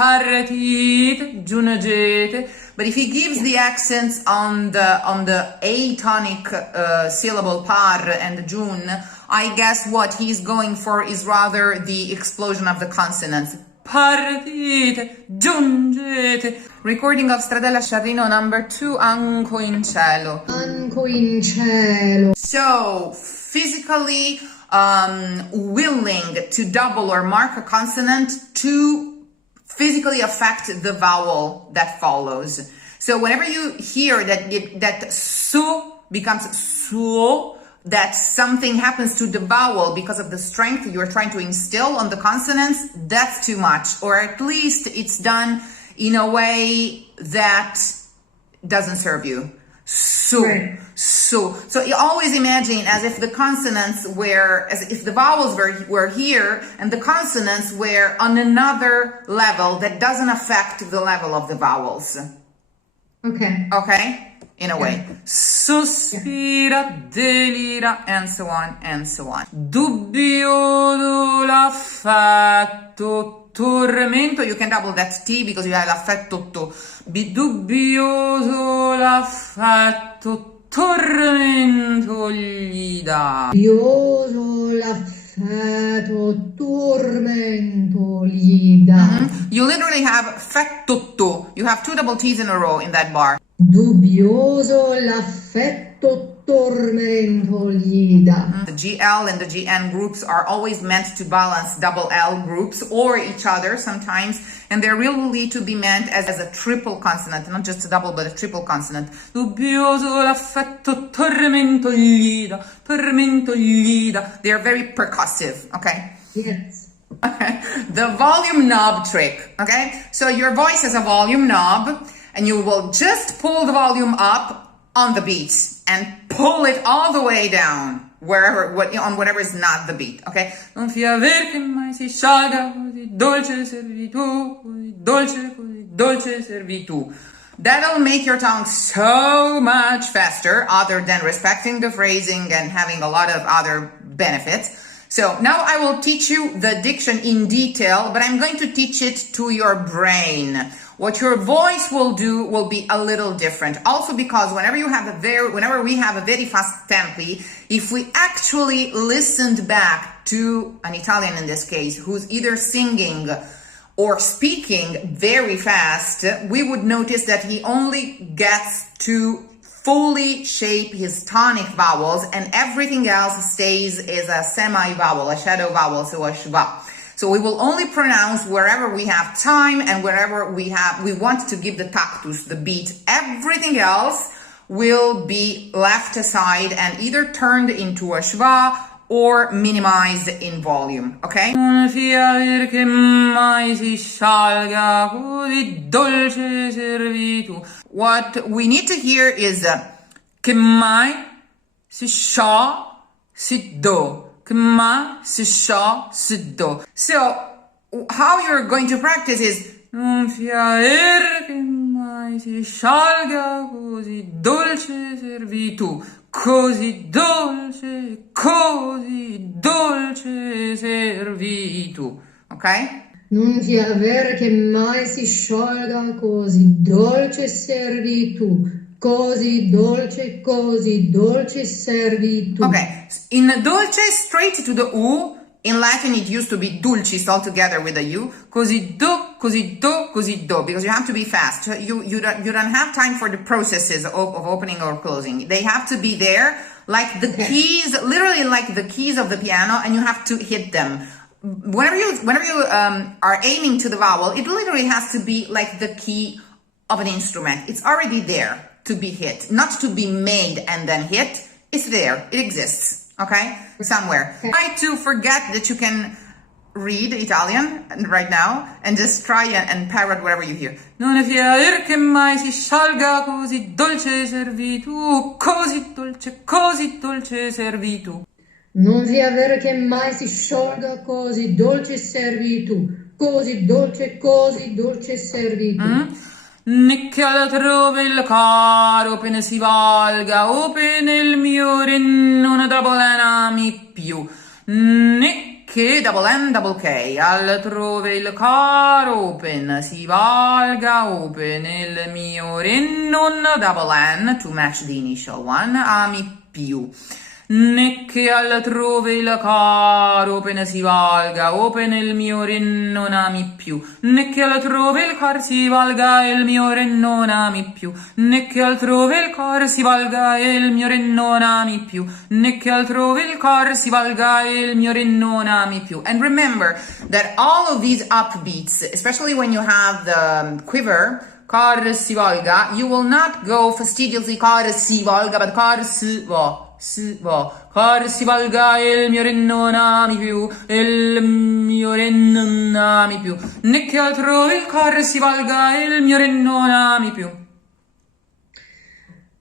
partite, giungete. But if he gives the accents on the atonic syllable par and jun, I guess what he's going for is rather the explosion of the consonants. Partite, giungete. Recording of Stradella-Sciarrino number 2, Anco in cielo. Anco in cielo. So, physically willing to double or mark a consonant to physically affect the vowel that follows. So whenever you hear that su becomes su, that something happens to the vowel because of the strength you're trying to instill on the consonants, that's too much. Or at least it's done in a way that doesn't serve you. Su, right. Su. So you always imagine as if the consonants were, as if the vowels were here and the consonants were on another level that doesn't affect the level of the vowels. Okay. Okay? In a way. Sospira, delira, and so on, and so on. Dubbioso l'affetto. Tormento, you can double that T because you have l'affetto to. Dubbioso l'affetto, tormento gli dà. Dubbioso l'affetto, tormento gli dà. You literally have fetto to. You have 2 double T's in a row in that bar. Dubbioso l'affetto, tormento gli dà. The GL and the GN groups are always meant to balance double L groups or each other sometimes, and they're really to be meant as a triple consonant, not just a double but a triple consonant. Dubbioso l'affetto, tormento gli dà, tormento gli dà. They are very percussive, okay? Yes. Okay. The volume knob trick, okay? So your voice has a volume knob, and you will just pull the volume up on the beat and pull it all the way down on whatever is not the beat, okay? Non fi aver che mai si sciolga così dolce servitù, così dolce servitù. That'll make your tongue so much faster, other than respecting the phrasing and having a lot of other benefits. So now I will teach you the diction in detail, but I'm going to teach it to your brain. What your voice will do will be a little different. Also because whenever we have a very fast tempi, if we actually listened back to an Italian in this case, who's either singing or speaking very fast, we would notice that he only gets to fully shape his tonic vowels and everything else stays as a semi-vowel, a shadow vowel, so a shva. So we will only pronounce wherever we have time and wherever we want to give the tactus, the beat. Everything else will be left aside and either turned into a shva or minimized in volume, okay? Non fiaver che mai si scialga così dolce servitù. What we need to hear is che mai si scia si do. Che mai si scia si do. So how you're going to practice is non fiaver che mai si scialga così dolce servitù. Così dolce servitù, ok? Non fi aver che mai si sciolga così dolce servitù, così dolce servitù. Okay, in dolce straight to the U, in Latin it used to be dulcis all together with a U, così do, because you have to be fast. You don't have time for the processes of opening or closing. They have to be there like the keys, literally like the keys of the piano, and you have to hit them. Whenever you are aiming to the vowel, it literally has to be like the key of an instrument. It's already there to be hit, not to be made and then hit. It's there, it exists, okay? Somewhere. Try to forget that you can read Italian right now and just try and parrot whatever you hear. Non è fiaver che mai si sciolga così dolce servitù, così dolce servitù. Non vi avere che mai si sciolga così dolce servitù, così dolce servitù. Né che altrove il caro pene si valga, o pene il mio re non trapolenami più. Né che, double N, double K, altrove il caro, open, si valga, open, il mio re non, double N, to match the initial one, ami più. Né che altrove il caro, open, si valga, open, il mio re non ami più. Né che altrove il cor si valga, il mio re non ami più. Né che altrove il cor si valga, il mio re non ami più. Né che altrove il cor si valga, il mio re non ami più. And remember that all of these upbeats, especially when you have the quiver, cor si valga, you will not go fastidiously cor si valga, but cor si va. Cor si valga, il mio re non ami più, il mio re non ami più, né che altrove il cor si valga, il mio re non ami più.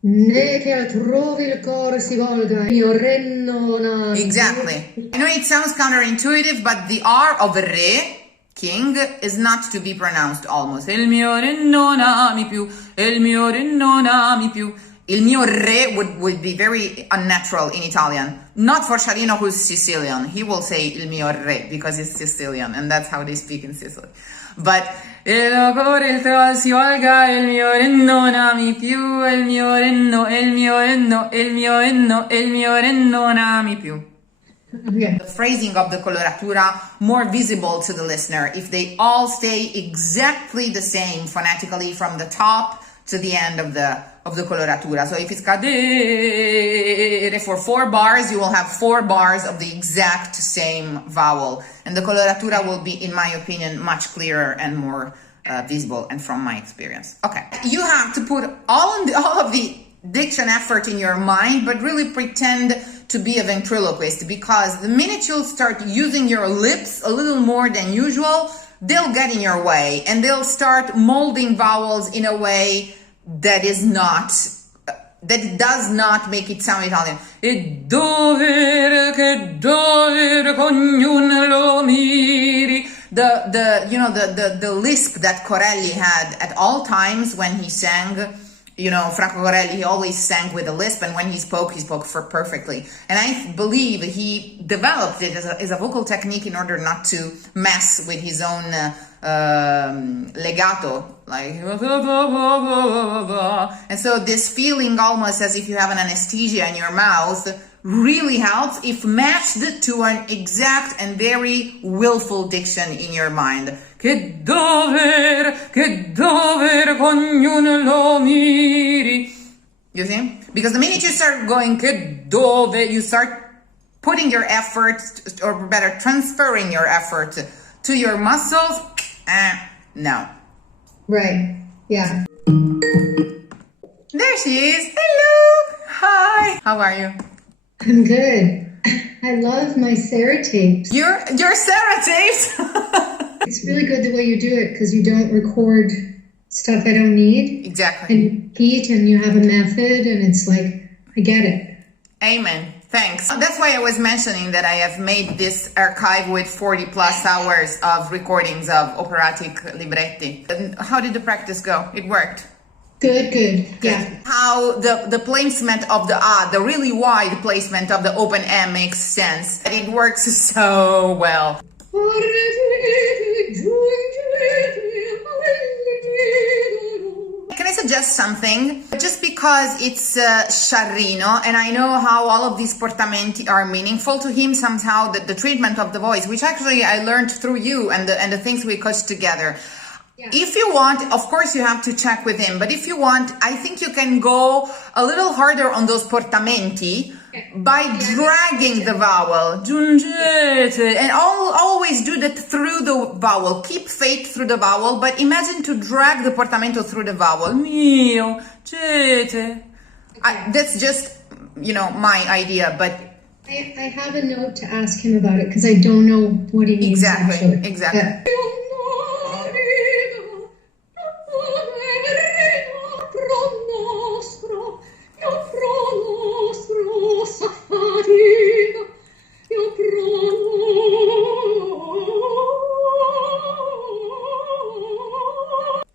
Né che altrove il cor si volga, il mio re non ami. Exactly. I know it sounds counterintuitive, but the R of re, king, is not to be pronounced almost. Il mio re non ami più, il mio re non ami più. Il mio re would be very unnatural in Italian. Not for Sciarrino, who's Sicilian. He will say il mio re because he's Sicilian, and that's how they speak in Sicily. But il cuore il tuo si valga, il mio re non ami più, il mio re no, il mio re no, il mio re no, il mio re non ami più. Okay. The phrasing of the coloratura more visible to the listener if they all stay exactly the same phonetically from the top to the end of the coloratura. So if it's cadere for 4 bars, you will have 4 bars of the exact same vowel, and the coloratura will be, in my opinion, much clearer and more visible, and from my experience. Okay, you have to put all of the diction effort in your mind, but really pretend to be a ventriloquist, because the minute you'll start using your lips a little more than usual, they'll get in your way, and they'll start molding vowels in a way that is not, that does not make it sound Italian. E dovere che dovere ognuno miri. The lisp that Corelli had at all times when he sang. You know, Franco Corelli, he always sang with a lisp, and when he spoke perfectly. And I believe he developed it as a vocal technique in order not to mess with his own legato, like. And so this feeling almost as if you have an anesthesia in your mouth really helps if matched to an exact and very willful diction in your mind. Che dover ognuno lo miri. You see? Because the minute you start going che dove, you start putting your effort, or better, transferring your effort to your muscles. No. Right. Yeah. There she is. Hello. Hi. How are you? I'm good. I love my Sara tapes. Your Sara tapes? It's really good the way you do it, because you don't record stuff I don't need. Exactly. And you repeat, and you have a method, and it's like, I get it. Amen. Thanks. That's why I was mentioning that I have made this archive with 40 plus hours of recordings of operatic libretti. And how did the practice go? It worked. Good. Yeah. How the placement of the A, the really wide placement of the open M makes sense. And it works so well. Can I suggest something? Just because it's Sciarrino, and I know how all of these portamenti are meaningful to him, somehow the treatment of the voice, which actually I learned through you and the things we coached together. Yeah. If you want, of course you have to check with him, but if you want, I think you can go a little harder on those portamenti by dragging the vowel. Giungete. And always do that through the vowel. Keep faith through the vowel, but imagine to drag the portamento through the vowel. Mio, gete. That's just, my idea, but I have a note to ask him about it, because I don't know what he means. Exactly. Yeah.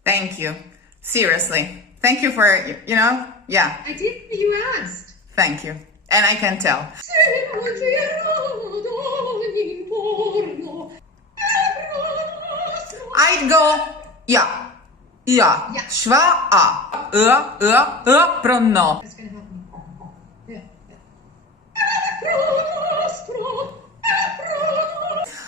Thank you. Seriously. Thank you for, yeah. I did what you asked. Thank you. And I can tell. I'd go yeah, yeah, Yeah. schwa, pro no. That's gonna help me. Yeah.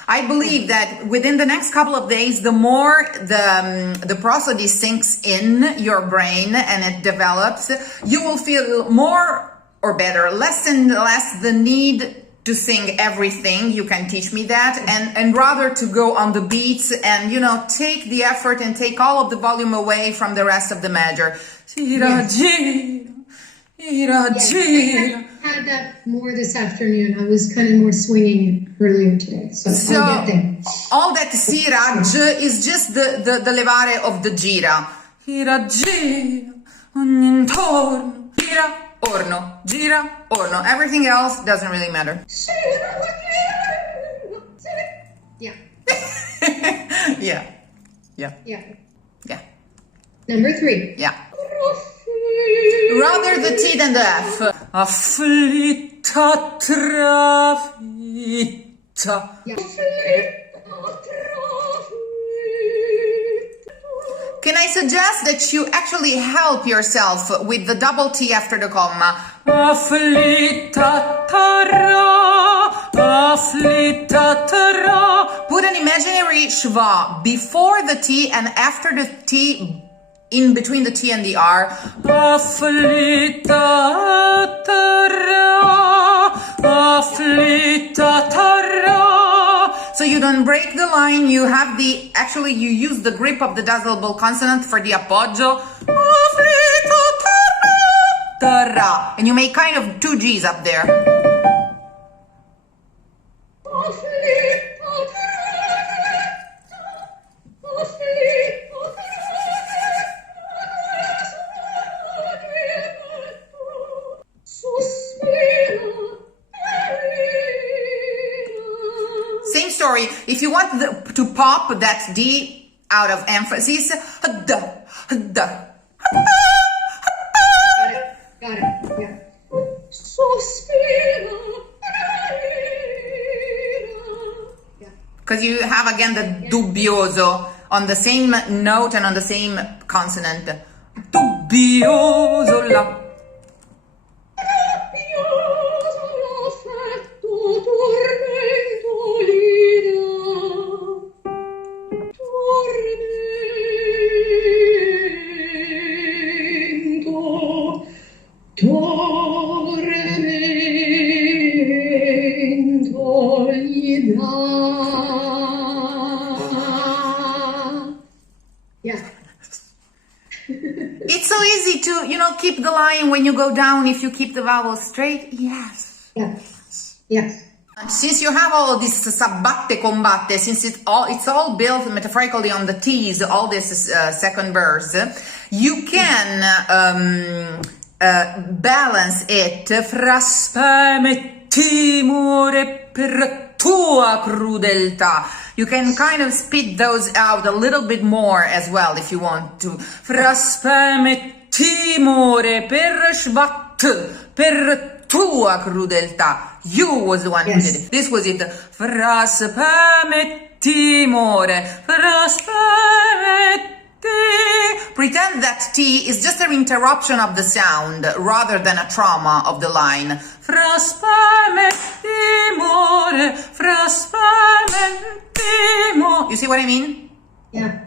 I believe that within the next couple of days, the more the prosody sinks in your brain and it develops, you will feel more or better, less and less the need to sing everything. You can teach me that, and rather to go on the beats and, you know, take the effort and take all of the volume away from the rest of the measure. Yes. I had that more this afternoon. I was kind of more swinging earlier today, so I'll get there. All that siraj is just the levare of the gira. Gira, gira, ogni intorno, gira, orno. Everything else doesn't really matter. Yeah. Yeah. Yeah. Yeah. Number 3. Yeah. Rather the T than the F. Afflitta trafitta. Yeah. Can I suggest that you actually help yourself with the double T after the comma? Afflitta tra. Put an imaginary schwa before the T and after the T, in between the T and the R. Afflitta tra. So you don't break the line, you have you use the grip of the doubleable consonant for the appoggio. Tra. And you make kind of 2 G's up there. Same story. If you want to pop that D out of emphasis, Got it. Yeah. because you have again the dubbioso on the same note and on the same consonant. Dubbioso la. Yeah. It's so easy to, keep the line when you go down if you keep the vowel straight. Yes. Yes. Since you have all this sabbatte combatte, since it's all built metaphorically on the T's, all this second verse, you can balance it fra speme timore per tua crudeltà. You can kind of spit those out a little bit more as well if you want to. Fra speme timore per per tua crudeltà. You was the one who did it. This was it. Fra speme timore. Fra speme. Pretend that T is just an interruption of the sound rather than a trauma of the line. Fra spame timore, fra spame timore. You see what I mean? Yeah.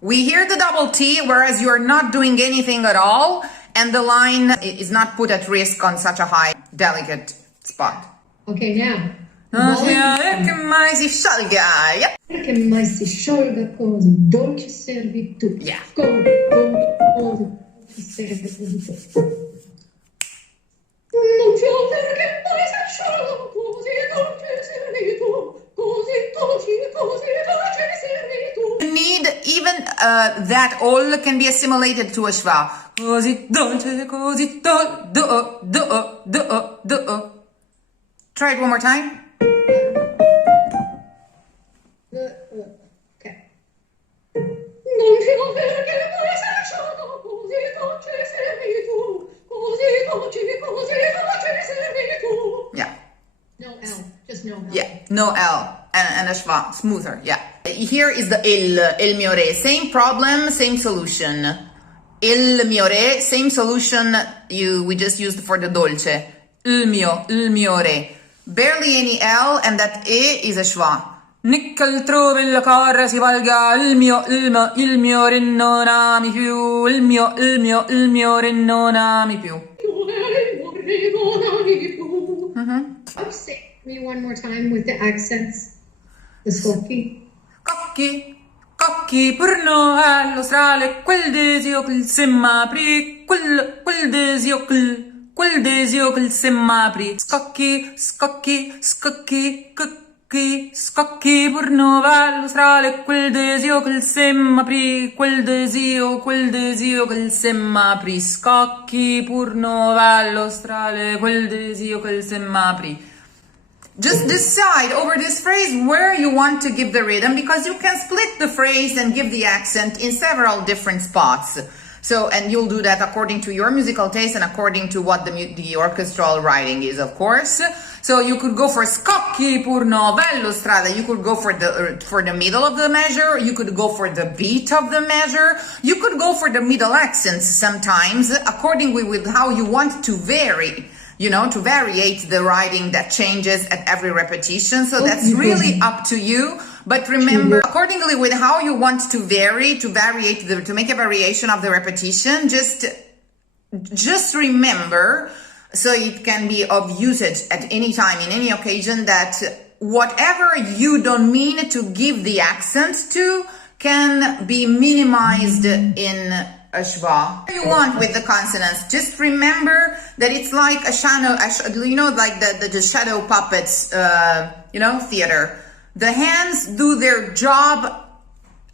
We hear the double T, whereas you're not doing anything at all, and the line is not put at risk on such a high, delicate spot. Okay, now. Che mai si sciolga. Yep. Che mai si sciolga così, dolce servitù. Yeah. Così, serve così. Non piove che mai si sciolga così, dolce servitù. Così dolce servitù. You need even that all can be assimilated to a schwa. Così dolce, così do. Try it one more time. Okay. Non piove che mai si sciolga così, dolce servitù. Così dolce servitù. Yeah. Just no L. Yeah, no L. And a schwa, smoother, yeah. Here is the il mio re. Same problem, same solution. Il mio re, same solution we just used for the dolce. Il mio re. Barely any L, and that E is a schwa. Nickel trove la corra si valga il mio re non ami più, il mio re non ami più. Say me one more time with the accents. The scocchi. Cocchi, purno allo strale, quel desio che il semmapri, quel desio che il semmapri. Scocchi, purno allo strale, quel desio che il semmapri, quel desio che il semmapri. Scocchi, purno allo strale, quel desio che il semmapri. Just decide over this phrase where you want to give the rhythm, because you can split the phrase and give the accent in several different spots. So, and you'll do that according to your musical taste and according to what the orchestral writing is, of course. So you could go for scocchi purno vello strada. You could go for the middle of the measure. You could go for the beat of the measure. You could go for the middle accents sometimes, accordingly with how you want to vary. You know, to variate the writing that changes at every repetition. So that's really up to you. But remember, accordingly with how you want to vary, to make a variation of the repetition, just remember, so it can be of usage at any time, in any occasion, that whatever you don't mean to give the accent to can be minimized in a schwa. What you want with the consonants, just remember that it's like a shadow, you know, like the shadow puppets, you know, theater. The hands do their job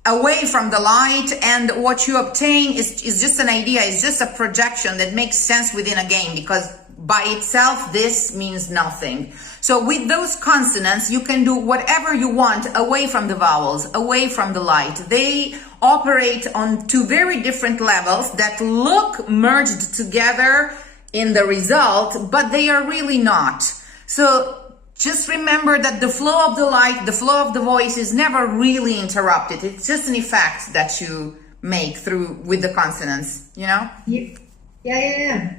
away from the light, and what you obtain is just an idea, it's just a projection that makes sense within a game, because by itself this means nothing. So with those consonants you can do whatever you want away from the vowels, away from the light. They operate on two very different levels that look merged together in the result, but they are really not. So just remember that the flow of the light, the flow of the voice is never really interrupted. It's just an effect that you make through with the consonants, you know? Yeah.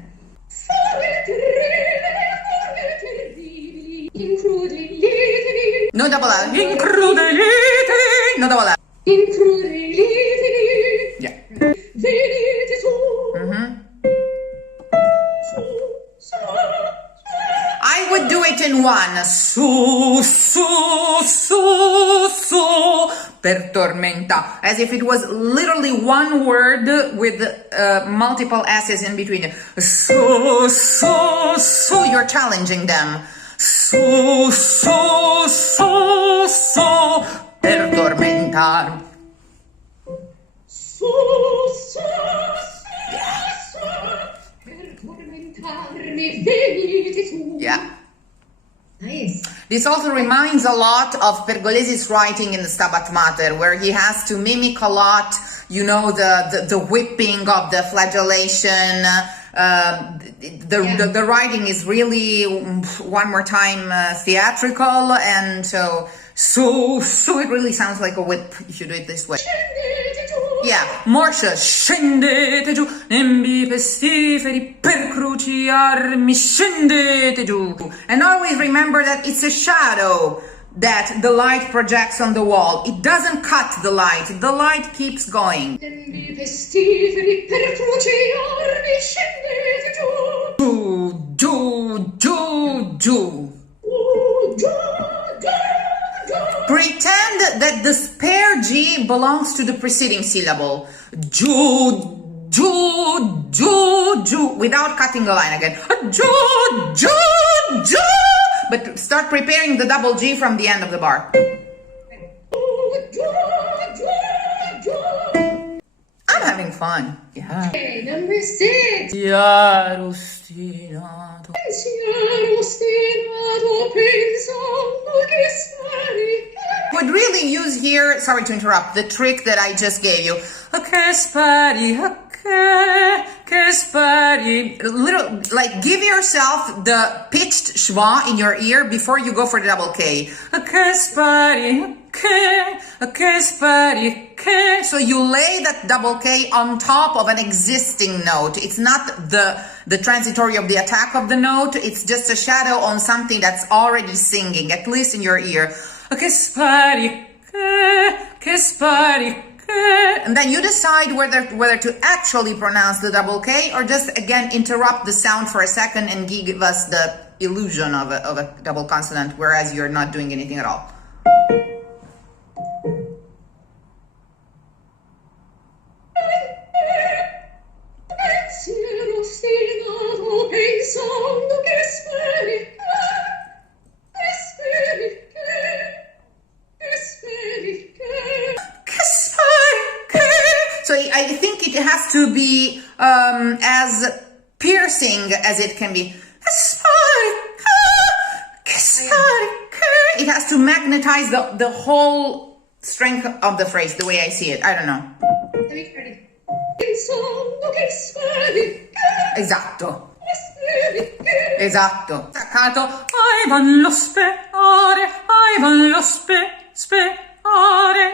No double L. Incrudeliti. No double L. Yeah. I would do it in one. Su, per tormenta. As if it was literally one word with multiple S's in between. Su, you're challenging them. Su, per tormentar. Yeah. Nice. This also reminds a lot of Pergolesi's writing in the Stabat Mater, where he has to mimic a lot, you know, the whipping of the flagellation. The writing is really, one more time, theatrical, and so it really sounds like a whip if you do it this way. Yeah, Morsha, scendete giù, nembi pestiferi per cruciarmi, scendete giù. And always remember that it's a shadow that the light projects on the wall. It doesn't cut the light keeps going. Nembi pestiferi per cruciarmi, scendete giù. Giù. Pretend that the spare G belongs to the preceding syllable. Ju, without cutting the line again. Ju. But start preparing the double G from the end of the bar. I'm having fun. Yeah. Okay, number 6. Chiaro ostinato. Would really use here, sorry to interrupt, the trick that I just gave you. Okay, spari, che spari. Little, like, give yourself the pitched schwa in your ear before you go for the double K. Che spari, che spari, che. So you lay that double K on top of an existing note. It's not the transitory of the attack of the note. It's just a shadow on something that's already singing, at least in your ear. Che spari, che spari. And then you decide whether to actually pronounce the double K or just again interrupt the sound for a second and give us the illusion of a double consonant, whereas you're not doing anything at all. So I think it has to be as piercing as it can be. It has to magnetize the whole strength of the phrase, the way I see it. I don't know. Esatto. Esatto. Staccato. I vanno sperare, I vanno sperare.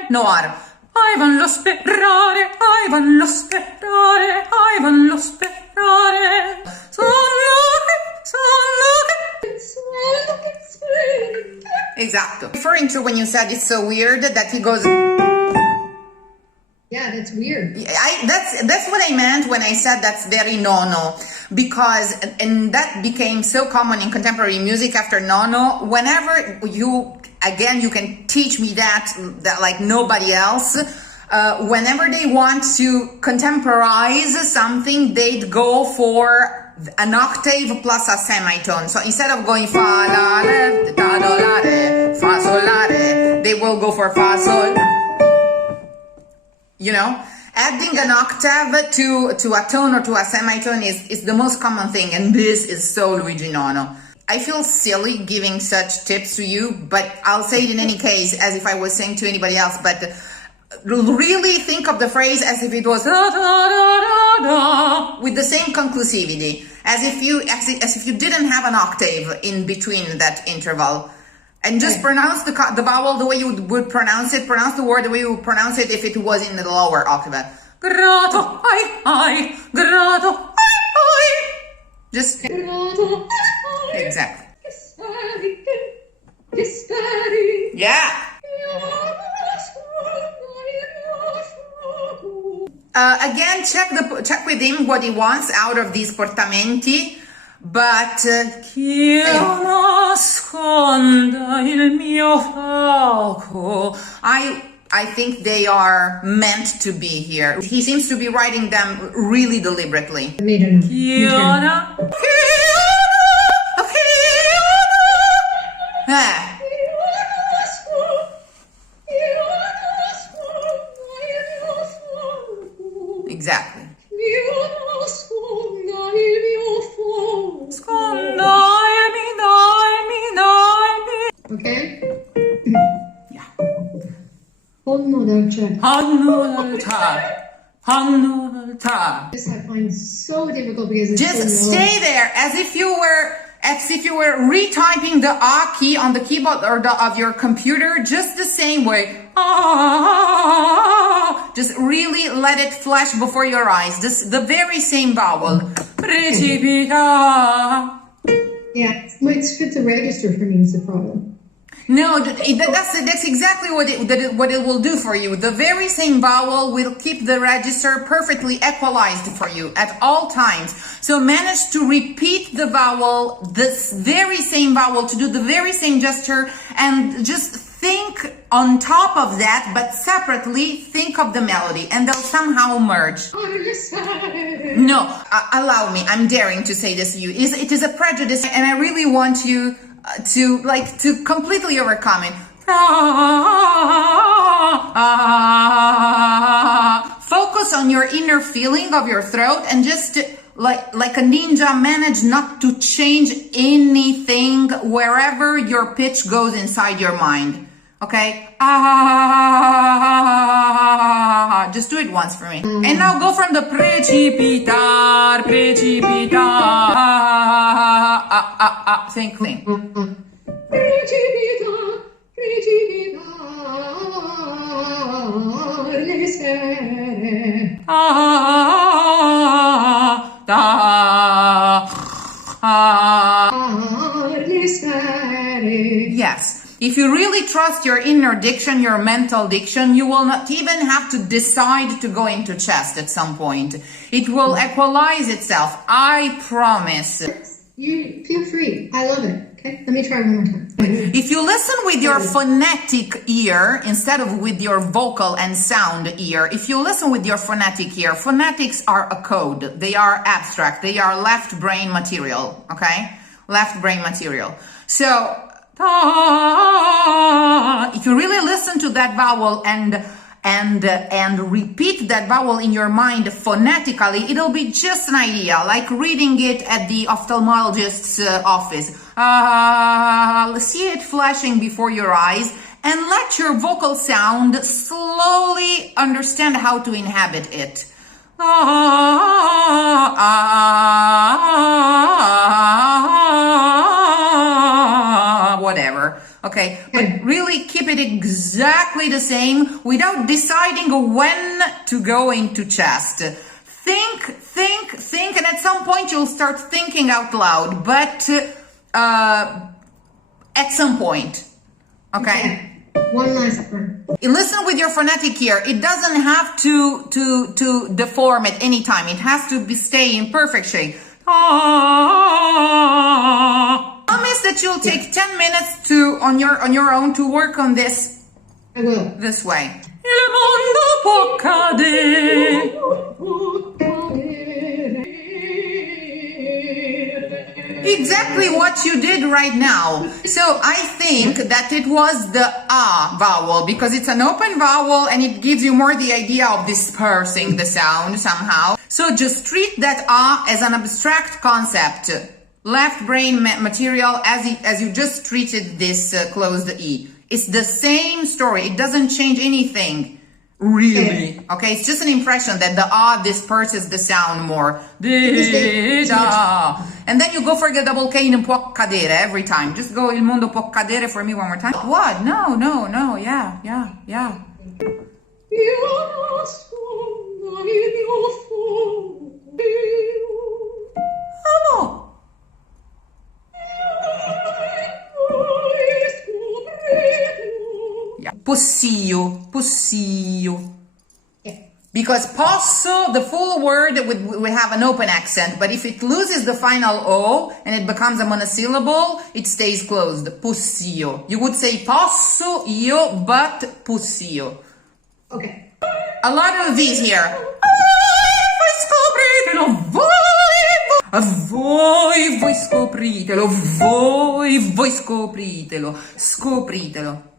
No R. I vanno sperare, I vanno sperare, I vanno sperare. Esatto. Referring to when you said it's so weird that he goes. Yeah, that's weird. That's what I meant when I said that's very nono, because and that became so common in contemporary music after nono. Whenever you can teach me that like nobody else. Whenever they want to contemporize something, they'd go for an octave plus a semitone. So instead of going fa la re, da do la re, fa sol la re, they will go for fa sol. You know, adding an octave to a tone or to a semitone is the most common thing, and this is so Luigi Nono. I feel silly giving such tips to you, but I'll say it in any case as if I was saying to anybody else, but really think of the phrase as if it was da, da, da, da, da, with the same conclusivity, as if you didn't have an octave in between that interval. And just pronounce the vowel the way you would pronounce it. Pronounce the word the way you would pronounce it if it was in the lower octave. Grato, ai, grato, ai. Just exactly. Yeah. Again, check with him what he wants out of these portamenti. But chi nasconda il mio fuoco. I think they are meant to be here. He seems to be writing them really deliberately. Exactly. Okay? Yeah. Hanno dal ta. This I find so difficult because it's Just so stay there as if you were retyping the A key on the keyboard or of your computer, just the same way. Just really let it flash before your eyes. The very same vowel. Precipita. Yeah, it's fit to register for me is the problem. No, that's exactly what it will do for you. The very same vowel will keep the register perfectly equalized for you at all times. So manage to repeat the vowel, this very same vowel, to do the very same gesture, and just think on top of that, but separately think of the melody, and they'll somehow merge. No, allow me, I'm daring to say this to you. It is a prejudice, and I really want you to completely overcome it. Focus on your inner feeling of your throat and just like a ninja, manage not to change anything wherever your pitch goes inside your mind. Okay? Ah, just do it once for me. And now go from the precipitar, think. Precipitar, precipitar, le sere. Le sere. Yes. If you really trust your inner diction, your mental diction, you will not even have to decide to go into chest at some point. It will equalize itself. I promise. You feel free. I love it. Okay, let me try one more time. If you listen with your phonetic ear instead of with your vocal and sound ear, if you listen with your phonetic ear, phonetics are a code. They are abstract. They are left brain material. Okay? Left brain material. So, if you really listen to that vowel and repeat that vowel in your mind phonetically, it'll be just an idea, like reading it at the ophthalmologist's office. See it flashing before your eyes and let your vocal sound slowly understand how to inhabit it. Whatever. Okay, but really keep it exactly the same without deciding when to go into chest. Think, and at some point you'll start thinking out loud, but at some point. Okay? One last one. Listen with your phonetic ear. It doesn't have to deform at any time. It has to stay in perfect shape. Promise that you'll take 10 minutes on your own to work on this. I will. This way. Il mondo può cadere. Exactly what you did right now. So I think that it was the ah vowel because it's an open vowel and it gives you more the idea of dispersing the sound somehow. So just treat that ah as an abstract concept. Left brain material as you just treated this closed E. It's the same story. It doesn't change anything, really. Okay, it's just an impression that the ah disperses the sound more. And then you go for the double K in può cadere every time. Just go il mondo può cadere for me one more time. What? No. Yeah. Oh. Yeah. Possio. Yeah. Because posso, the full word would have an open accent, but if it loses the final O and it becomes a monosyllable, it stays closed. Possio. You would say posso io, but possio. Okay. A lot of these here. Voi scopritelo, voi scopritelo, scopritelo.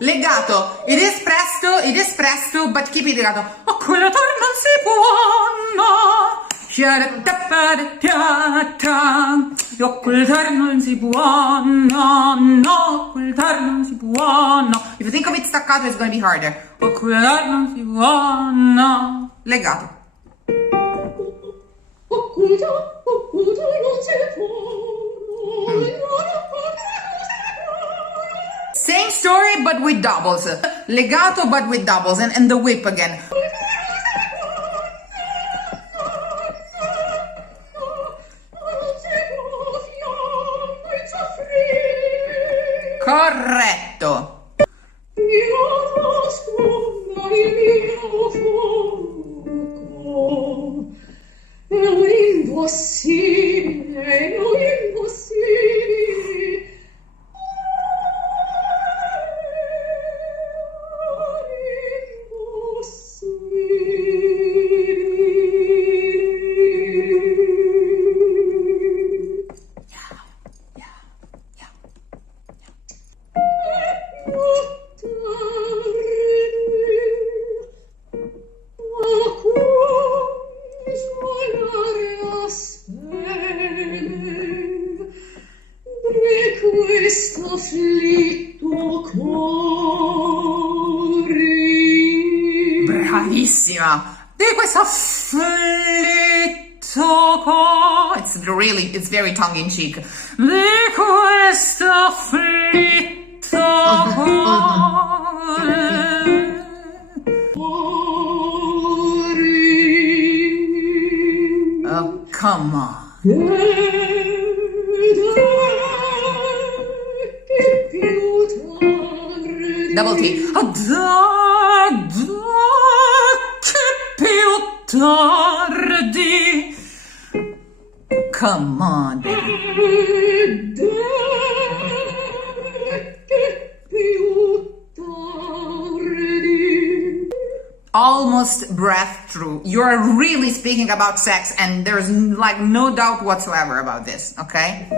Legato, it is presto, but keep it legato. Occultar non si può, no. Occultar non si può, no. Occultar non si può, no. If you think of it staccato, it's going to be harder. Occultar non si può, no. Legato. Occultar non si può. Same story, but with doubles. Legato, but with doubles. And the whip again. Corretto. È impossibile. bellissima, di questo afflitto cuore. It's very tongue in cheek. Di questo afflitto cuore. Oh, come on. Double T. Che più tardi. Come on, baby. Almost breath through. You're really speaking about sex, and there's like no doubt whatsoever about this, okay?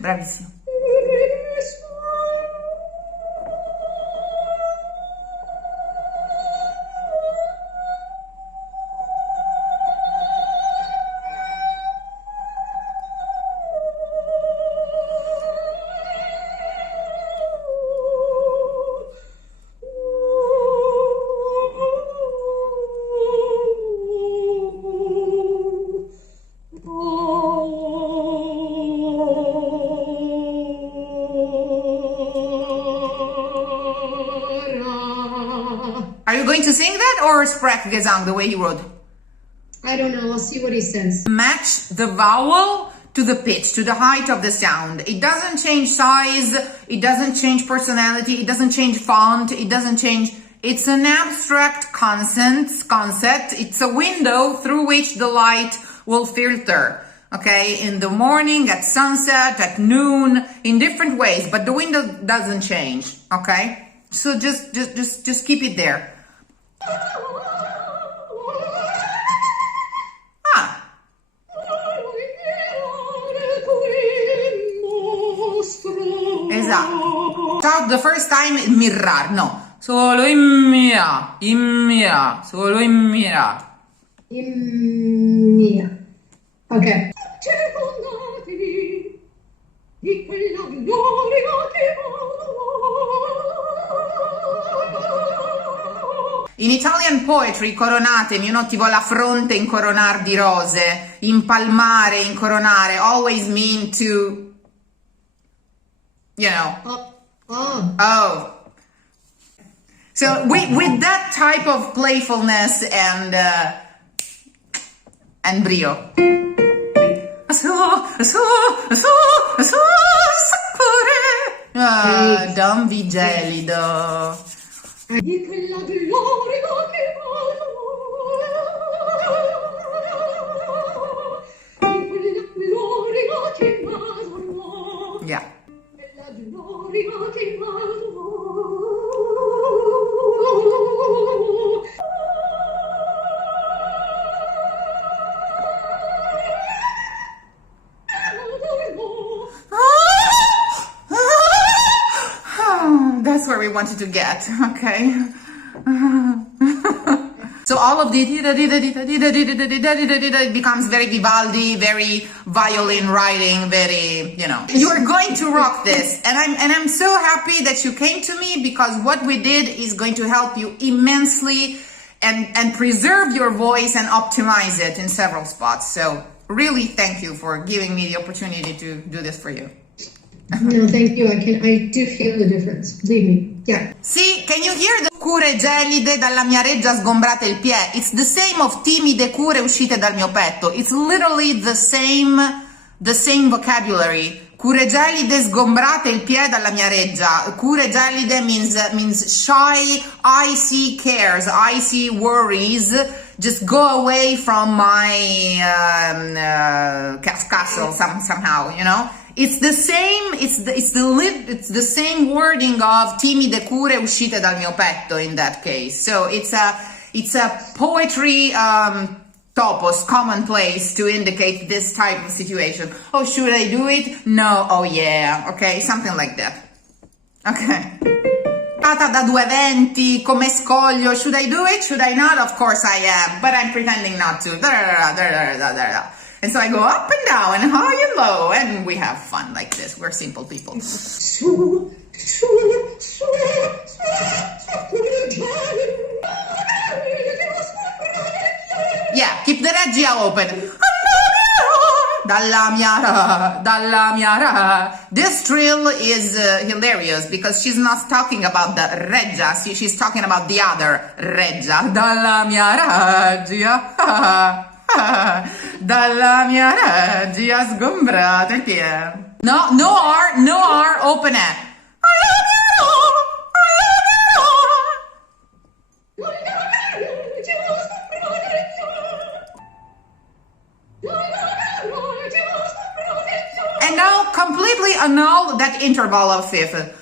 Bravissimo. Are you going to sing that or Sprechgesang the way he wrote? I don't know. I'll see what he says. Match the vowel to the pitch, to the height of the sound. It doesn't change size. It doesn't change personality. It doesn't change font. It doesn't change. It's an abstract concept. It's a window through which the light will filter. Okay, in the morning, at sunset, at noon, in different ways, but the window doesn't change. Okay, so just keep it there. Ah. Esatto. Ciao, the first time mirrar, no. Solo in mia, solo in mia. In mia. Ok. Circondatevi di quella gloria che In Italian poetry, coronatemi, io notivo la fronte incoronar di rose, impalmare, incoronare, always mean to, you know. Oh. So with that type of playfulness and brio. Don't be gelido. Di quella gloria che di quella gloria che Yeah. quella gloria che That's where we wanted to get, okay? So all of the it becomes very Vivaldi, very violin writing, very, you know. You're going to rock this, and I'm so happy that you came to me, because what we did is going to help you immensely and preserve your voice and optimize it in several spots. So really thank you for giving me the opportunity to do this for you. No, thank you. I do feel the difference. Believe me. Yeah. See, can you hear the cure gelide dalla mia reggia sgombrate il pie? It's the same of timide cure uscite dal mio petto. It's literally the same vocabulary. Cure gelide sgombrate il pie dalla mia reggia. Cure gelide means shy, icy cares, icy worries. Just go away from my castle somehow, you know. It's the same. It's the same wording of timide cure uscite dal mio petto in that case. So it's a poetry topos, commonplace to indicate this type of situation. Oh, should I do it? No. Oh, yeah. Okay, something like that. Okay. Stata da 220, come scoglio. Should I do it? Should I not? Of course I am, but I'm pretending not to. And so I go up and down and high and low, and we have fun like this. We're simple people. Yeah, keep the regia open. Dalla mia. This trill is hilarious because she's not talking about the regia, she's talking about the other regia. Dalla mia regia, dalla mia regia sgombrata il piede. No R, open it. And now completely annul that interval of fifth.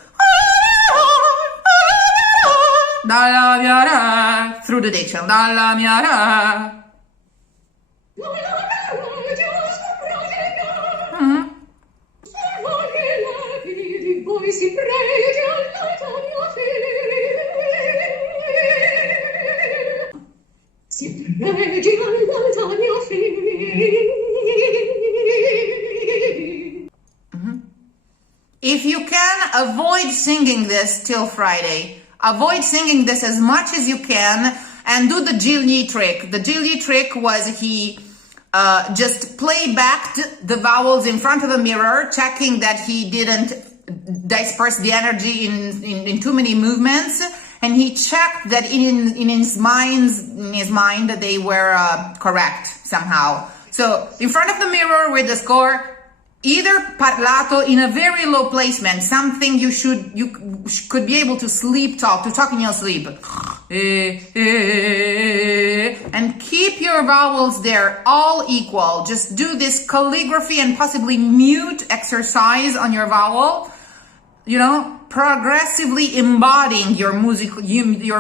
Dalla mia re, through the diction. Dalla mia re. If you can, avoid singing this till Friday. Avoid singing this as much as you can and do the Gigli trick. The Gigli trick was he just playbacked the vowels in front of a mirror, checking that he didn't disperse the energy in too many movements, and he checked that in his mind that they were correct somehow. So in front of the mirror with the score, either parlato in a very low placement, something you could be able to talk in your sleep, and keep your vowels there all equal. Just do this calligraphy and possibly mute exercise on your vowel, progressively embodying your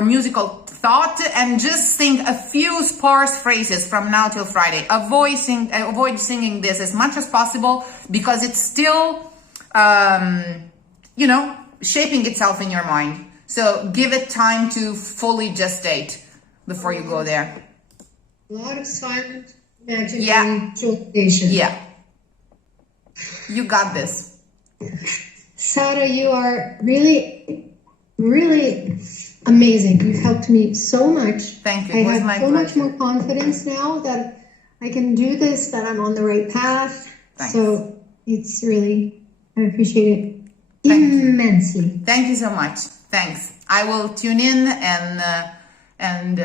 musical thought, and just sing a few sparse phrases from now till Friday. Avoid singing this as much as possible because it's still, shaping itself in your mind. So give it time to fully gestate before you go there. A lot of silent imaginary gestation. Yeah. You got this. Sara, you are really, really amazing. You've helped me so much. Thank you. I have so much more confidence now that I can do this, that I'm on the right path. Thanks. So it's really, I appreciate it immensely. Thank you so much. Thanks. I will tune in and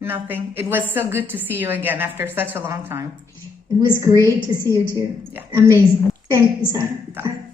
nothing. It was so good to see you again after such a long time. It was great to see you too. Yeah. Amazing. Thank you, Sara. Bye.